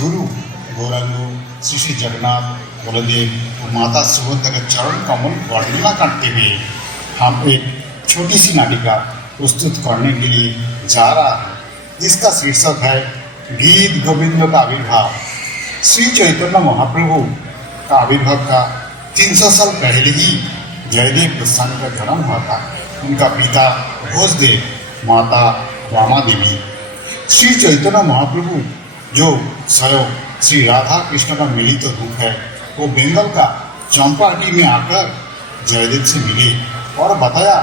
गुरु गौरांग श्री श्री जगन्नाथ बलदेव और माता सुभद्रा के चरण कमल वर्णना करते हुए हम एक छोटी सी नाटिका प्रस्तुत करने के लिए जा रहा है, जिसका शीर्षक है गीत गोविंद का आविर्भाव। श्री चैतन्य महाप्रभु का आविर्भाव का 300 साल पहले ही जयदेव गोस्वामी का जन्म हुआ था। उनका पिता भोजदेव, माता रामा देवी। श्री चैतन्य महाप्रभु जो स्वयं श्री राधा कृष्ण का मिलित रूप है, वो बंगाल का चंपाटी में आकर जयदेव से मिले और बताया,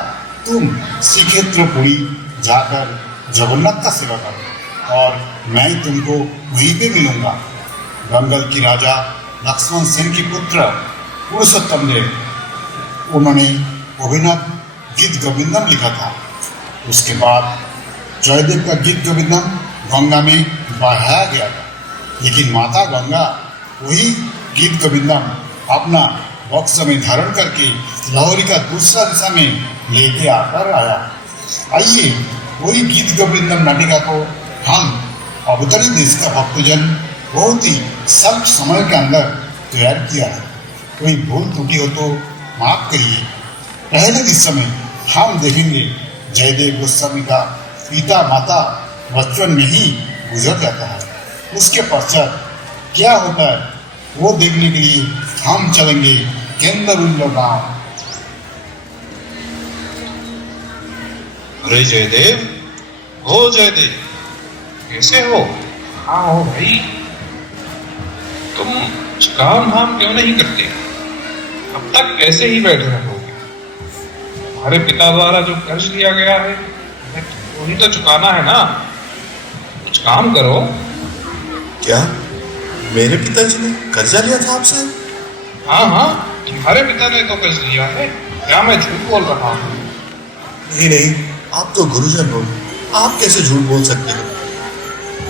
तुम श्रीक्षेत्रपुरी जाकर जगन्नाथ का सेवा करो और मैं तुमको वहीं पे मिलूंगा। बंगाल की राजा लक्ष्मण सेन की पुत्र पुरुषोत्तम देव, उन्होंने अभिनव गीत गोविंदम लिखा था। उसके बाद जयदेव का गीत गोविंदम गंगा में बहाया गया था, लेकिन माता गंगा वही गीत गोविंदम अपना बक्स में धारण करके लाहौरी का दूसरा दिशा में लेके आकर आया। आइए वही गीत गोविंदम नाटिका को हम अवतरी देश का भक्तजन बहुत ही स्वल्प समय के अंदर तैयार किया है। कोई भूल त्रुटि हो तो माफ करिए। पहले दृश्य में हम देखेंगे जयदेव गोस्वामी का पिता माता बचपन में ही गुजर जाता है। उसके पश्चात क्या होता है वो देखने के लिए हम चलेंगे केंद्र गांव। अरे जयदेव, हो जयदेव, कैसे हो? हाँ हो भाई। तुम काम धाम क्यों नहीं करते? अब तक कैसे ही बैठे रहोगे? तुम्हारे पिता द्वारा जो कर्ज लिया गया है वही तो चुकाना है ना। कुछ काम करो। क्या मेरे पिताजी ने कर्जा लिया था आपसे? हाँ हाँ, तुम्हारे पिता ने तो कर्ज लिया है। क्या मैं झूठ बोल रहा हूँ? नहीं नहीं, आप तो गुरुजन हो, आप कैसे झूठ बोल सकते हो?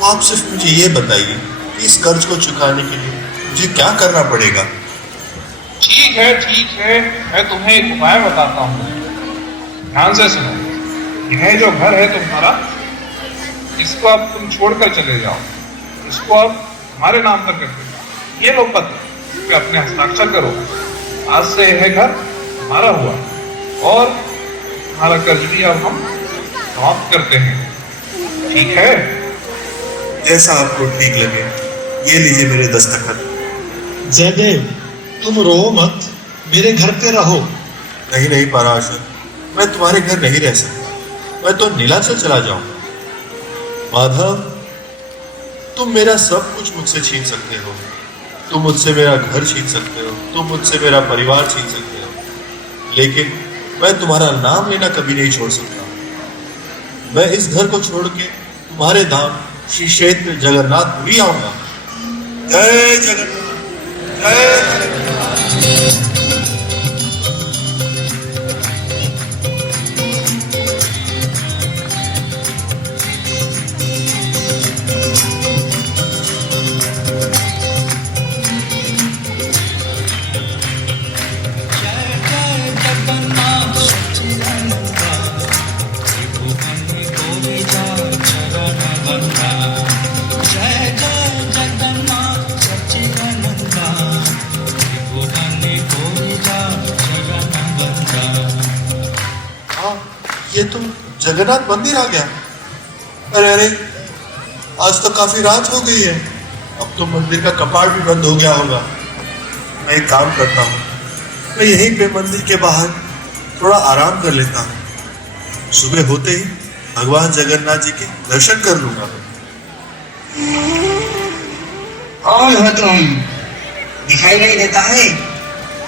आप सिर्फ मुझे ये बताइए कि इस कर्ज को चुकाने के लिए मुझे क्या करना पड़ेगा? ठीक है, मैं तुम्हें एक उपाय बताता हूँ। ध्यान से सुनो। यह जो घर है तुम्हारा, इसको अब तुम छोड़कर चले जाओ। इसको अब हमारे नाम पर कर दो। ये लो पत्र, इस पे अपने हस्ताक्षर करो। आज से यह घर हमारा हुआ और हमारा कर्ज भी अब हम समाप्त करते हैं। ठीक है? जैसा आपको ठीक लगे। ये लीजिए मेरे दस्तखत। जयदेव, तुम रो मत, मेरे घर पे रहो। नहीं नहीं पराशर, मैं तुम्हारे घर नहीं रह सकता। मैं तो नीलाचल चला जाऊं। माधव, तुम मेरा सब कुछ मुझसे छीन सकते हो। तुम मुझसे मेरा घर छीन सकते हो, तुम मुझसे मेरा परिवार छीन सकते हो, लेकिन मैं तुम्हारा नाम लेना कभी नहीं छोड़ सकता। मैं इस घर को छोड़ के तुम्हारे धाम श्री क्षेत्र जगन्नाथपुरी आऊंगा। जय जगन्नाथ, जय जगन्नाथ। ये तो जगन्नाथ मंदिर आ गया। अरे अरे, आज तो काफी रात हो गई है। अब तो मंदिर का कपाट भी बंद हो गया होगा। मैं एक काम करता हूँ, मैं यहीं पे मंदिर के बाहर थोड़ा आराम कर लेता हूँ। सुबह होते ही भगवान जगन्नाथ जी के दर्शन कर लूंगा। कौन हो तुम? दिखाई नहीं देता है?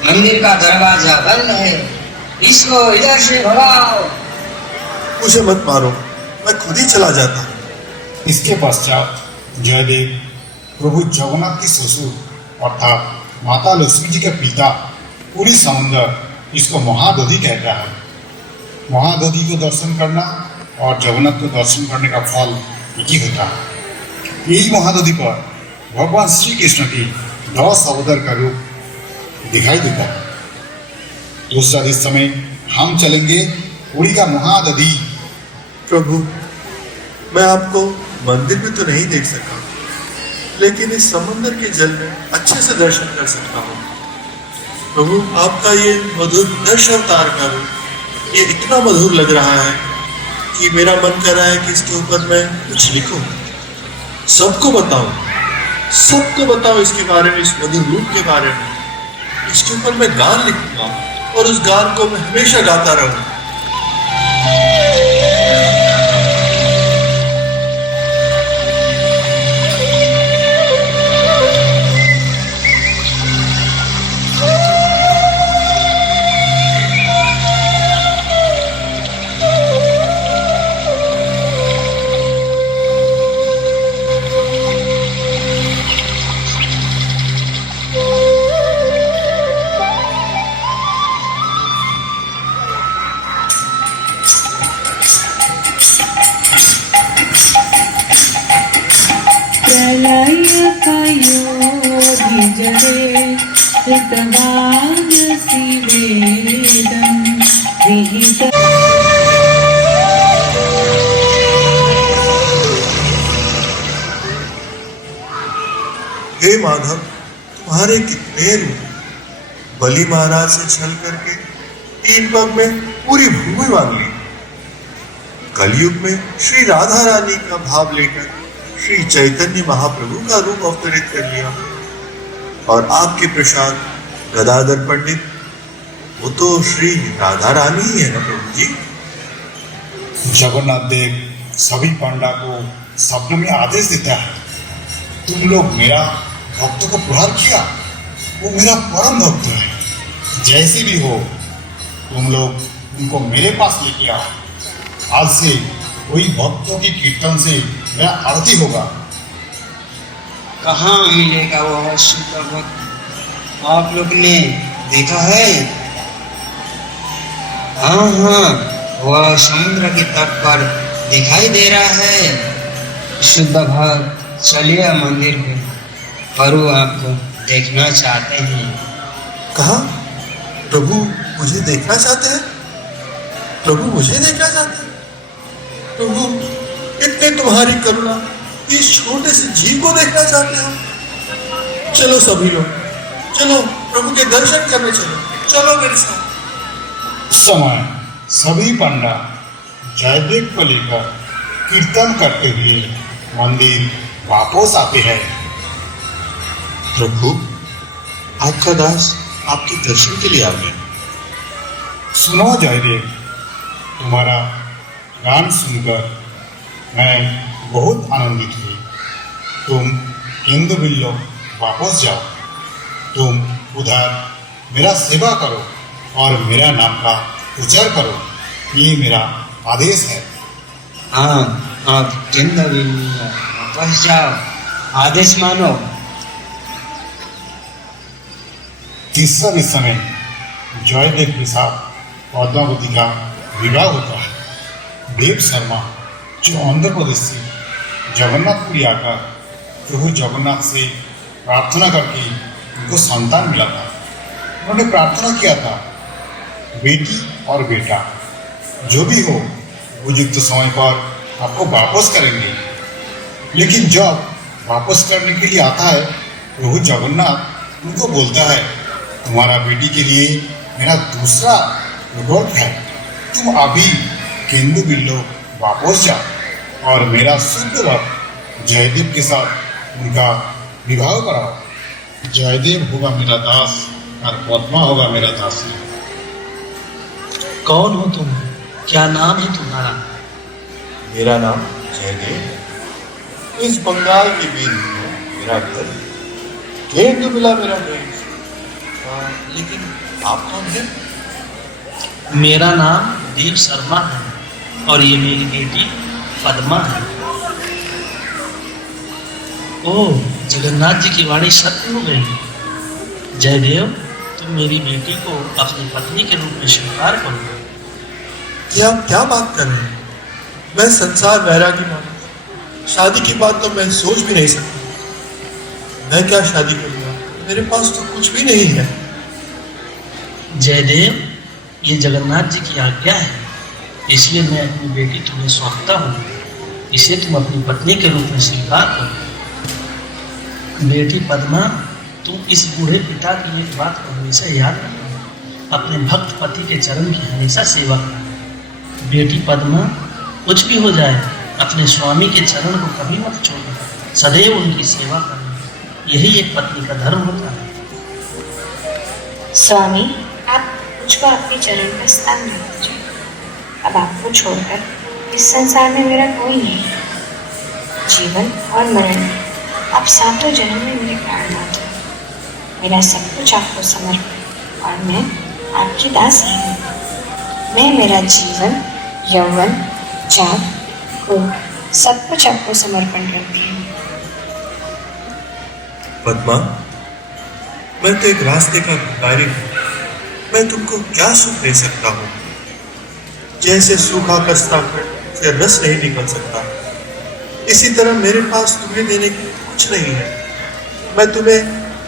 मंदिर का दरवाजा बंद है, इसको इधर से भगाओ। मुझे मत मारो, मैं खुद ही चला जाता हूँ। इसके पश्चात जयदेव प्रभु जगन्नाथ की ससुर अर्थात माता लक्ष्मी जी के पिता पूरी समुद्र, इसको महादधि कहता है। महादधि को दर्शन करना और जगन्नाथ को दर्शन करने का फल एक ही होता है। यही महादधि पर भगवान श्री कृष्ण की 10 अवतार का रूप दिखाई देता है। दूसरा दृश्य में हम चलेंगे पुरी का महादधि। प्रभु, मैं आपको मंदिर में तो नहीं देख सका, लेकिन इस समंदर के जल में अच्छे से दर्शन कर सकता हूँ। प्रभु, आपका ये मधुर दशावतार का रूप ये इतना मधुर लग रहा है कि मेरा मन कर रहा है कि इसके ऊपर मैं कुछ लिखूं, सबको बताऊं इसके बारे में, इस मधुर रूप के बारे में। इसके ऊपर मैं गान लिखूंगा और उस गान को मैं हमेशा गाता रहूंगा। हे माधव, तुम्हारे कितने रूप। बलि महाराज से छल करके 3 पग में पूरी भूमि मांग ली। कलयुग में श्री राधा रानी का भाव लेकर श्री चैतन्य महाप्रभु का रूप अवतरित कर लिया। और आपके प्रसाद गदाधर पंडित, वो तो श्री राधा रानी ही है ना प्रभु जी। जगन्नाथ देव सभी पांडा को स्वप्न में आदेश देता है, तुम लोग मेरा भक्त को प्रहार किया, वो मेरा परम भक्त है। जैसे भी हो तुम लोग उनको मेरे पास लेके आओ। आज से कोई भक्तों की कीर्तन से मेरा आरती होगा। कहाँ मिलेगा वो शुद्ध भक्त? आप लोग ने देखा है? हाँ, वह समुद्र के तट पर दिखाई दे रहा है। शुद्ध भक्त, चलिए मंदिर में, प्रभु आपको देखना चाहते हैं। कहा? प्रभु मुझे देखना चाहते हैं? प्रभु मुझे देखना चाहते हैं? प्रभु, इतने तुम्हारी करुणा, इस छोटे से जीव को देखना चाहते हो? चलो सभी लोग, चलो प्रभु के दर्शन करने चलो मेरे साथ। उस समय सभी पंडा जयदेव को लेकर कीर्तन करते हुए मंदिर वापस आते हैं। प्रभु, आपका दास आपके दर्शन के लिए आ गया। सुनो जयदेव, तुम्हारा गान सुनकर मैं बहुत आनंदित हुई। तुम केंद्र बिल्लो वापस जाओ। तुम उधर मेरा सेवा करो और मेरा नाम का प्रचार करो, ये मेरा आदेश है। हाँ, आप केंद्र बिल्लो वापस जाओ, आदेश मानो। तीसरे समय जयदेव के साथ पद्मावती का विवाह होता है। देव शर्मा जो आंध्र प्रदेश से जगन्नाथपुरी आकर प्रभु जगन्नाथ से प्रार्थना करके उनको संतान मिला था। उन्होंने प्रार्थना किया था, बेटी और बेटा जो भी हो उपयुक्त समय पर आपको वापस करेंगे। लेकिन जब वापस करने के लिए आता है प्रभु जगन्नाथ उनको बोलता है, तुम्हारा बेटी के लिए मेरा दूसरा विकल्प है, तुम अभी केंदु बिल्लो वापस जाओ और मेरा शुद्ध भक्त जयदेव के साथ उनका विवाह कराओ। जयदेव होगा मेरा दास और पद्मा होगा मेरा दासी। कौन हो तुम? क्या नाम है तुम्हारा? मेरा नाम जयदेव। इस बंगाल के बीच में मेरा घर, केंद्र मिला मेरा देश। लेकिन आप कौन हैं? मेरा नाम देव शर्मा है और ये मेरी बेटी पद्मा है। ओह, जगन्नाथ जी की वाणी सत्य हो गई। जयदेव, तुम मेरी बेटी को अपनी पत्नी के रूप में स्वीकार करो। कि आप क्या बात कर रहे हैं? मैं संसार वैरागी मानूं, शादी की बात तो मैं सोच भी नहीं सकता। मैं क्या शादी करूंगा? मेरे पास तो कुछ भी नहीं है। जयदेव, ये जगन्नाथ जी की आज्ञा है, इसलिए मैं अपनी बेटी तुम्हें सौंपता हूँ। इसे तुम अपनी पत्नी के रूप में स्वीकार करो। बेटी पद्मा, तुम इस बूढ़े पिता की एक बात को हमेशा याद रखना, अपने भक्त पति के चरण की हमेशा सेवा करना। बेटी पद्मा, कुछ भी हो जाए अपने स्वामी के चरण को कभी मत छोड़ना, सदैव उनकी सेवा करना, यही एक पत्नी का धर्म होता है। स्वामी, आप मुझको आपके चरण पर स्थान दे दीजिए। अब आपको छोड़कर इस संसार में मेरा कोई नहीं। जीवन और मरण में आप सातों जन्म में मेरे प्राणनाथ हैं। मेरा सब कुछ आपको समर्पित और मैं आपकी दासी हूँ। मैं मेरा जीवन, यौवन, जात, कुल सब कुछ आपको समर्पण करती हूँ। पद्मा, मैं तो एक रास्ते का भिखारी हूँ। मैं तुमको क्या सुख दे सकता हूँ? जैसे सूखा कस्ता से रस नहीं निकल सकता, इसी तरह मेरे पास तुम्हें देने के लिए कुछ नहीं है। मैं तुम्हें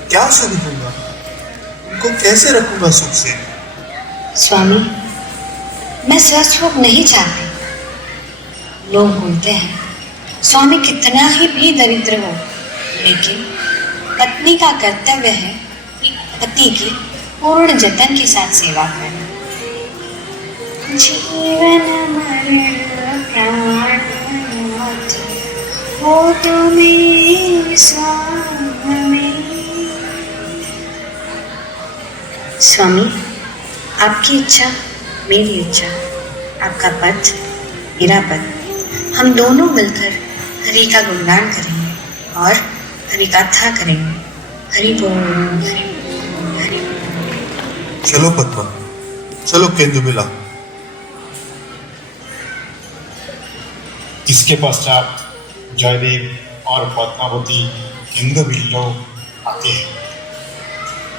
क्या सुख दूंगा? तुमको कैसे रखूंगा सुख से? स्वामी, मैं स्वस्थ नहीं चाहती। लोग बोलते हैं स्वामी कितना ही दरिद्र हो, लेकिन पत्नी का कर्तव्य है कि पति की पूर्ण जतन के साथ सेवा करना। जीवन मरण प्राण हो तो मेरे स्वामी। स्वामी, आपकी इच्छा मेरी इच्छा, आपका पद मेरा पद, हम दोनों मिलकर हरि का गुणगान करेंगे और हरि गाथा करेंगे। हरि बोल, हरि बोल, हरि बोल। चलो पद्मा, चलो केंदु मिला। इसके पश्चात जयदेव और पद्मावती केंदुबिल्लो आते हैं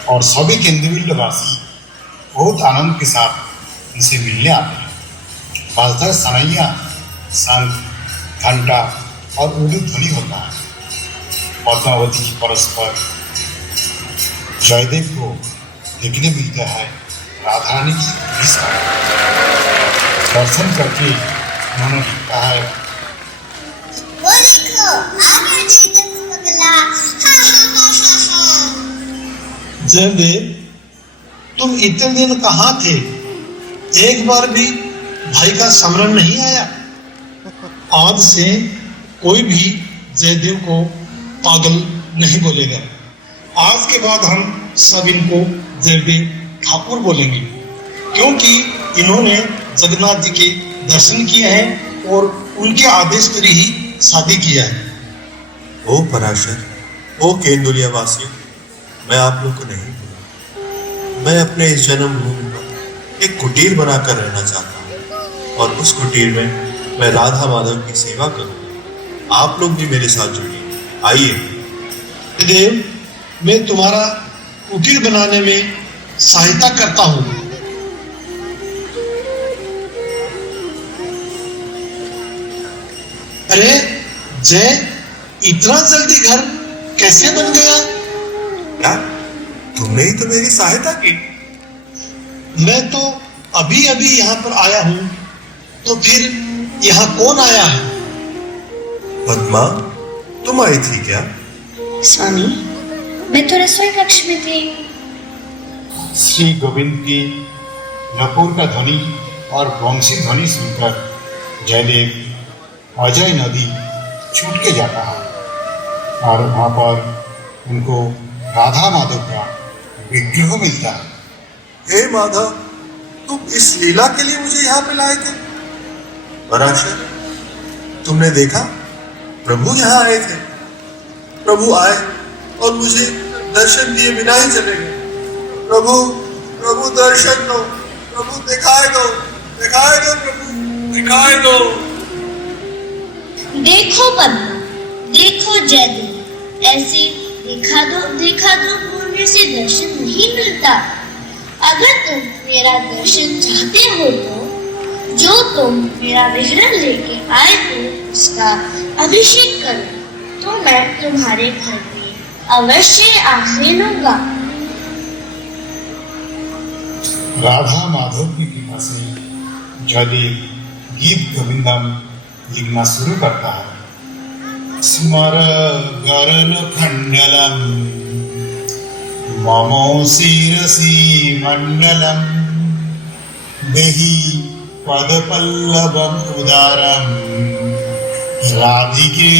और सभी केंदुबिल्लोवासी बहुत आनंद के साथ उनसे मिलने आते हैं। बाजदार सनैया, शंख, घंटा और उर्दू ध्वनि होता है। पद्मावती की परस्पर जयदेव को देखने मिलता है राधा रानी की विषा। दर्शन करके उन्होंने कहा है, वो देखो आ गया जयदेव पगला, हा हा हा हा हा। जयदेव, तुम इतने दिन कहाँ थे? एक बार भी भाई का स्मरण नहीं आया। आज से कोई भी जयदेव को पागल नहीं बोलेगा। आज के बाद हम सब इनको जयदेव ठाकुर बोलेंगे, क्योंकि इन्होंने जगन्नाथ जी के दर्शन किए हैं और उनके आदेश पर ही शादी किया है। ओ पराशर, ओ केंदुलिया वासियों, मैं आप लोग को नहीं बोला। मैं अपने इस जन्म भूमि पर एक कुटीर बनाकर रहना चाहता हूँ और उस कुटीर में मैं राधा माधव की सेवा करूँ। आप लोग भी मेरे साथ जुड़िए, आइए। देव, मैं तुम्हारा कुटीर बनाने में सहायता करता हूँ। अरे जय, इतना जल्दी घर कैसे बन गया? क्या तुमने ही तो मेरी सहायता की? मैं तो अभी अभी यहाँ पर आया हूँ, तो फिर यहाँ कौन आया है? पद्मा, तुम आई थी क्या? स्वामी, मैं तो रसोई कक्ष में थी। श्री गोविंद की नपुर का ध्वनि और वंशी ध्वनि सुनकर जयदेव अजय नदी छूट के जाता है और वहाँ पर उनको राधा माधव का विग्रह मिलता है। हे माधव, तुम इस लीला के लिए मुझे यहाँ पे लाए थे? पराशर, तुमने देखा प्रभु यहाँ आए थे। प्रभु आए और मुझे दर्शन दिए बिना ही चले गए। प्रभु, प्रभु दर्शन दो, प्रभु दिखाई दो, दिखाई दो, प्रभु दिखाई दो। देखो पद्मा, देखो जयदेव, ऐसे दिखा दो बोलने से दर्शन नहीं मिलता। अगर तुम मेरा दर्शन चाहते हो तो जो तुम मेरा विग्रह लेके आए हो उसका अभिषेक करो, तो मैं तुम्हारे घर में अवश्य आके लूंगा। राधा माधव की कृपा से जयदेव गीत गोविंदम लिखना शुरू करता है स्मर गरन खण्डलम ममो शिरसि मंडलम देहि पदपल्लवम उदारम राधिके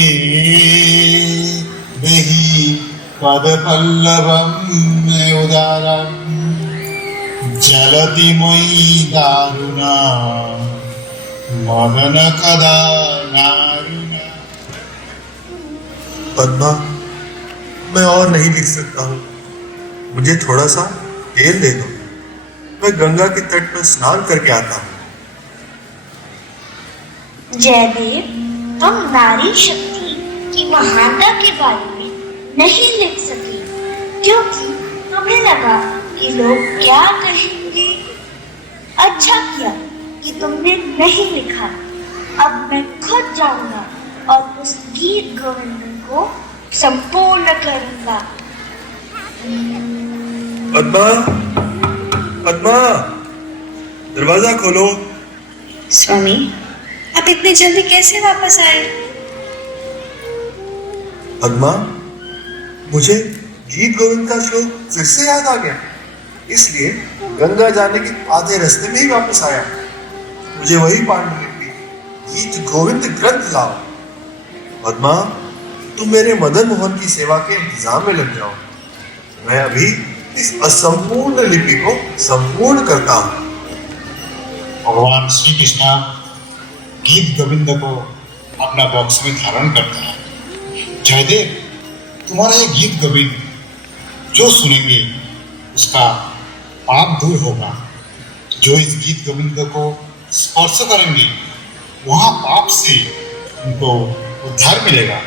देहि पदपल्लवम उदारम जलति मयि दारुणा मदन कदा नारुणा। पद्मा, मैं और नहीं लिख सकता हूँ, मुझे थोड़ा सा तेल दे दो, मैं गंगा के तट पर स्नान करके आता हूँ। जयदेव, तुम नारी शक्ति की महानता के बारे में नहीं लिख सके क्योंकि तुम्हें लगा कि लोग क्या कहेंगे। अच्छा किया कि तुमने नहीं लिखा। अब मैं खुद जाऊंगा और उस गीत गोविंदन को संपूर्ण करूंगा। पद्मा, पद्मा, दरवाजा खोलो। स्वामी, आप इतनी जल्दी कैसे वापस आए? पद्मा, मुझे गीत गोविंद का श्लोक फिर से याद आ गया, इसलिए गंगा जाने के आधे रास्ते में ही वापस आया। मुझे वही पांडुलिपि गीत गोविंद ग्रंथ लाओ। पद्मा, तुम मेरे मदन मोहन की सेवा के इंतजाम में लग जाओ, मैं अभी इस असंपूर्ण लिपि को संपूर्ण करता हूँ। भगवान श्री कृष्ण गीत गोविंद को अपना बॉक्स में धारण करता है। जयदेव, तुम्हारा ये गीत गोविंद जो सुनेंगे उसका पाप दूर होगा। जो इस गीत गोविंद को स्पर्श करेंगे वहां पाप से उनको उद्धार मिलेगा।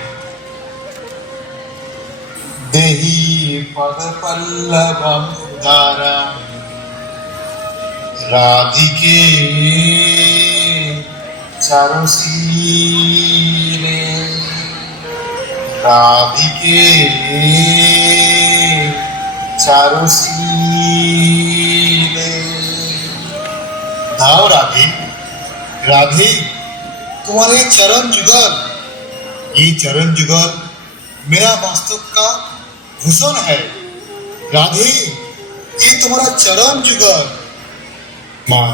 देहि पद पल्लवम उदारम राधिके चारुशीले राधिके चारुशीले। दाओ राधे, राधे, तुम्हारे चरण जुगल, ये चरण जुगल मेरा वास्तव का भूषण है। राधे, ये तुम्हारा चरण जुगल। माँ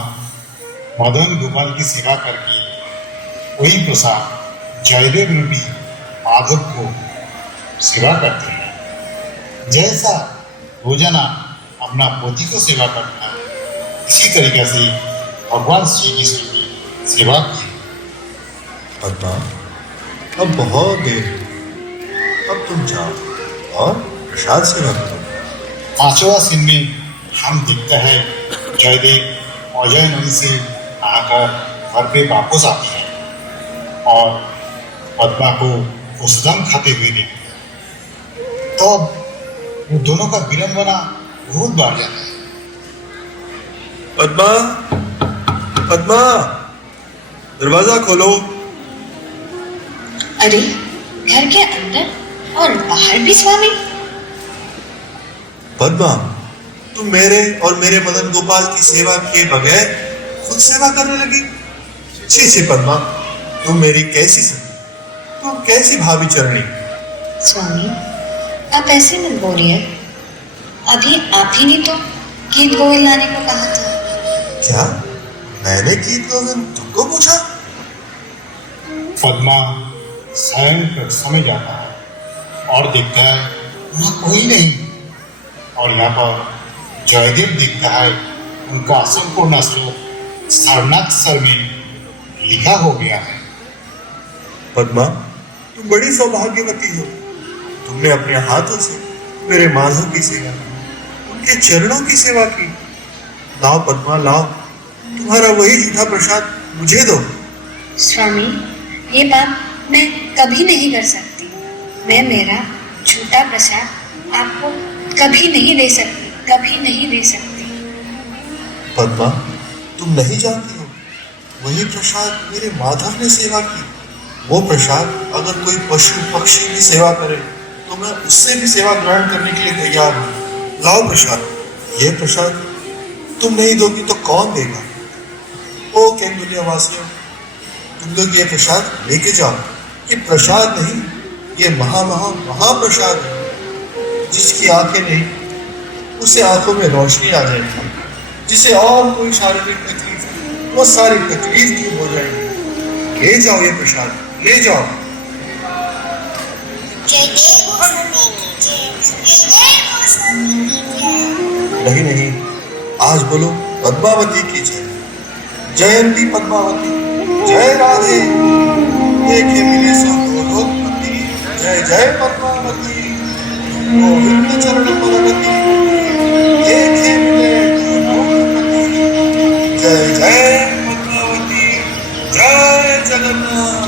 मदन गोपाल की सेवा करके वही प्रसाद जयदेव रूपी माधव को सेवा करते हैं। जैसा रोजाना अपना पोती को सेवा करता है, इसी तरीके से भगवान श्री कृष्ण की सेवा की। पद्मा, अब बहुत देर हुई, अब तुम जाओ और प्रसाद सेवा करो। पांचवा सीन में हम देखते हैं जयदेव अजय नदी से आकर घर पे वापस आते हैं और पद्मा को भोजन खाते हुए देखते हैं। तो वो दोनों का विडंबना बहुत बढ़ जाता है। पद्मा, पद्मा, दरवाजा खोलो। अरे, घर के अंदर और बाहर भी स्वामी? पद्मा, तुम मेरे और मेरे मदन गोपाल की सेवा किए बगैर खुद सेवा करने लगी। छी छी पद्मा, तुम मेरी कैसी सखी, तुम कैसी भावी चरणी। स्वामी, आप ऐसे मत बोलिए। अभी आप ही ने तो गीत गोविंद लाने को कहा था। क्या मैंने गीत गोविंद तुमको पूछा? पद्मा शयन पर समय जाता है और देखता है वहां कोई नहीं, और यहाँ पर जयदेव दिखता है। उनका संपूर्ण श्लोक स्वर्णाक्षर में लिखा हो गया है। पद्मा, तुम बड़ी सौभाग्यवती हो, तुमने अपने हाथों से मेरे माधव की सेवा की, उनके चरणों की सेवा की। लाओ पद्मा, लाओ, तुम्हारा वही झूठा प्रसाद मुझे दो। स्वामी, ये बात मैं कभी नहीं कर सकती। मैं मेरा झूठा प्रसाद आपको कभी नहीं दे सकती, कभी नहीं दे सकती। पद्मा, तुम नहीं जानती हो, वही प्रसाद मेरे माधव ने सेवा की। वो प्रसाद अगर कोई पशु पक्षी की सेवा करे तो मैं उससे भी सेवा ग्रहण करने के लिए तैयार हूँ। लाओ प्रसाद, ये प्रसाद तुम नहीं दोगी तो कौन देगा? ओ कैंगुलिया वासियों, तुम लोग ये प्रसाद लेके जाओ। ये प्रसाद नहीं, ये महाप्रसाद है। जिसकी आंखें नहीं, उसे आंखों में रोशनी आ जाएगी। जिसे और कोई शारीरिक तकलीफ है, वो सारी तकलीफ दूर हो जाएगी। ले जाओ ये प्रसाद, ले जाओ। नहीं नहीं, आज बोलो पद्मावती की जय। जयंती पद्मावती, जय राधे। देखे मिले सो दो लोकपति, जय जय पद्मावती। गोविंद चरण परगति, देखे मिले दो लोकपति, जय जय पद्मावती, जय जगन्नाथ।